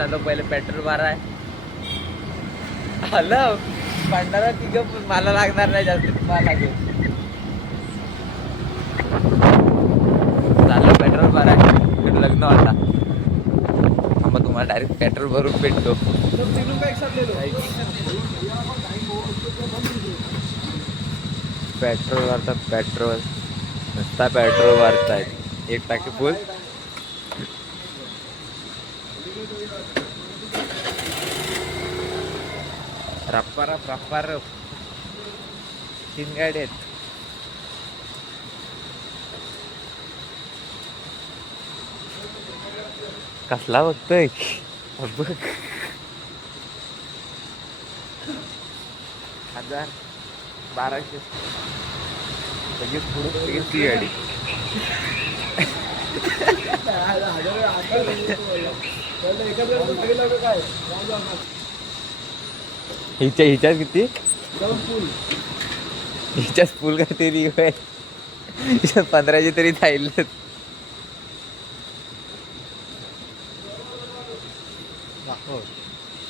चाललो, पहिले पेट्रोल माराय आलं भांडारा तिघं, पण मला लागणार नाही जास्त, तुम्हाला लागेल. चाललो पेट्रोल माराय, लग्न होता. मग तुम्हाला डायरेक्ट पेट्रोल भरून भेटतो. पेट्रोल भरतात, पेट्रोल नुसता पेट्रोल भरतायत. एक टाकी फुल. रप्पा रप 3 गाडी आहेत. कसला बघतोय बघ. 1200 लगेच पुढे लगेच ती गाडी. हिच्यात किती हिच्यात फुल करते ती, हिच्यात 15चे तरी जाईल.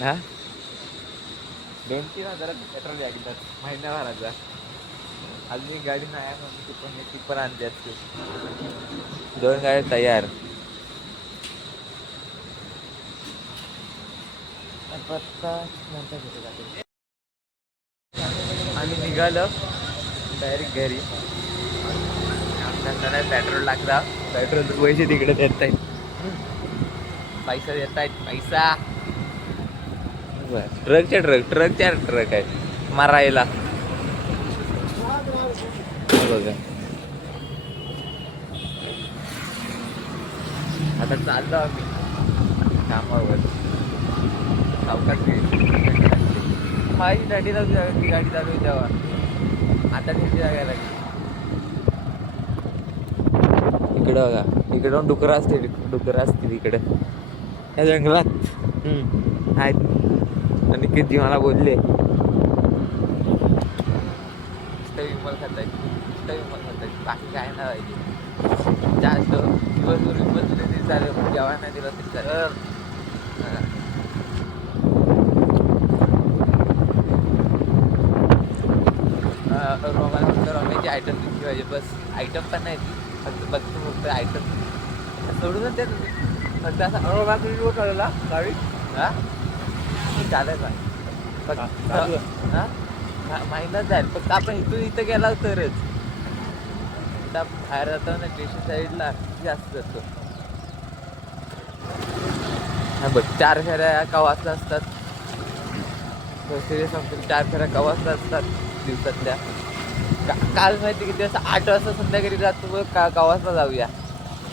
हा 2-3 हजारात पेट्रोल लागतात महिन्याभराचा. अजून एक गाडी नाही म्हणून ती पण आणते असते. 2 गाड्या तयार. आम्ही निघालो डायरेक्ट घरी. आमच्या नाही पेट्रोल लागला. पेट्रोलचे पैसे तिकडे देत आहेत. पैसा देत आहेत, पैसा. ट्रकच्या ट्रक आहे मारायला. बघा आता चाललो आम्ही कामावर. सावकाश माझी गाडी चालू तेव्हा आता तिथे जायला लागली. इकडं बघा, इकडं डुकरं असतील इकडे त्या जंगलात आहेत. आणि किती मला बोलले विमल खाताय, बाकी काय ना पाहिजे. जास्त दिवसभर विमल दिले तरी चालेल, जेव्हा नाही दिलं तरी चालेल. रोमाला फक्त रमेशचे आयटम दिसले पाहिजे बस. आयटम पण नाही ती, फक्त आयटम सोडूनच देत फक्त असा रोमा कळला गावी. हा चालेल का फक्त हा महिनाच जाईल फक्त. आपण इथं गेला तरच. बाहेर जातो ना स्टेशन साईडला जास्त जातो. हा बघ 4 फेऱ्या का वाजता असतात. सिरियस सांगतो 4 फेऱ्या का वाजता असतात दिवसातल्या. काल माहिती किती असं 8 वाजता संध्याकाळी जातो बघ. का वाजता जाऊया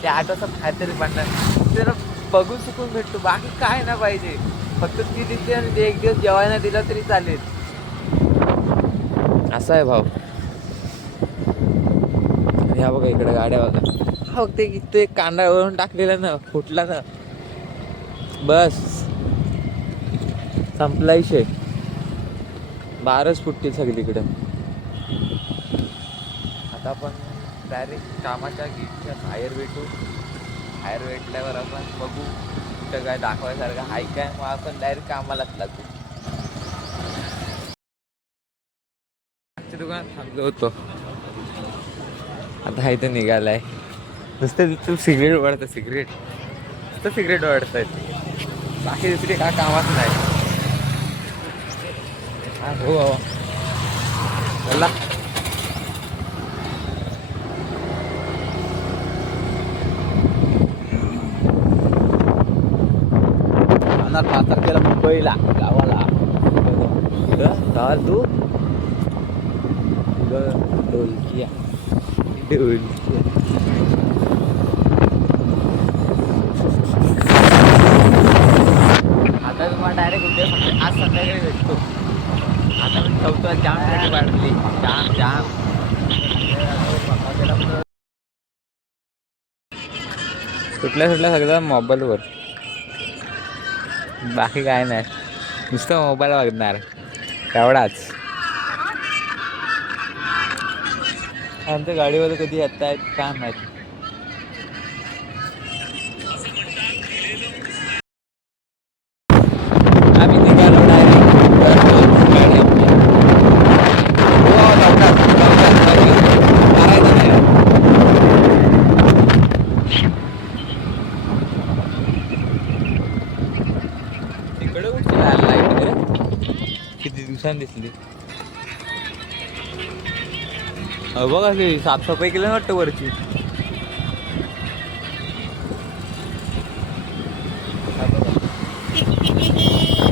ते 8 वाजता काहीतरी पडणार त्याला बघून चुकून भेटतो. बाकी काय ना पाहिजे, फक्त ती दिसते आणि ते एक दिवस जेवायला दिला तरी चालेल. असं आहे भाऊ. ह्या बघा इकडे गाड्या बघा. हा बघ ते कांडावरून टाकलेला ना, फुटला ना, बस संपला विषय. 12च फुटतील सगळीकडे. आता आपण डायरेक्ट कामाच्या गेटच्या बाहेर भेटू. बाहेर भेटल्यावर आपण बघू कुठं काय दाखवायसारखं हाय काय, मग आपण डायरेक्ट कामालाच लागू. दुकानात थांबलो होतो, आता इथं निघालाय. नुसतं तू सिगरेट ओढतायत, बाकी दुसरी काय कामाच नाही. हा हो चला. तारखेला मुंबईला गावाला. तू ढोलकिया आता तुम्हाला डायरेक्ट उद्या आज संध्याकाळी भेटतो. आता मी ठेवतो. जाम रेडी वाढली, जाम सुटल्या सगळं मोबाईलवर. बाकी काय नाही, नुसतं मोबाईल बघणार तेवढाच. आमच्या गाडीवर कधी येत आहेत काय माहिती. छान दिसली. बघा की साफसफाई केली ना वाटतं वरची.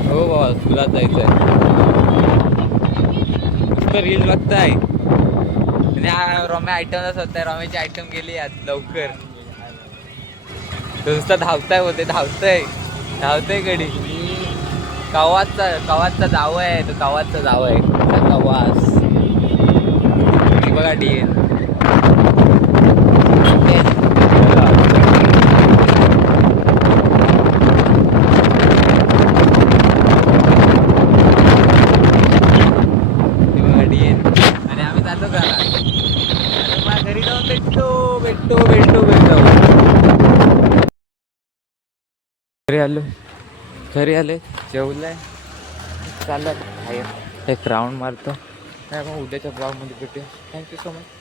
हो बाबा तुला जायचं आहे. नुसतं रील बघताय आणि रॉमे आयटमच होत आहे. रॉमेची आयटम गेली आज लवकर. नुसतं धावताय होते धावतंय गडी. कवासचा जाव आहे तो. कवासचा जाव आहे कवास. बघा डीएन आणि आम्ही जातो घरा. घरी जाऊन भेटतो. घरी आले जेवलंय चाललं बाहेर एक राऊंड मारतो. काय मग उद्याच्या ब्लॉगमध्ये भेटूया. Thank you so much.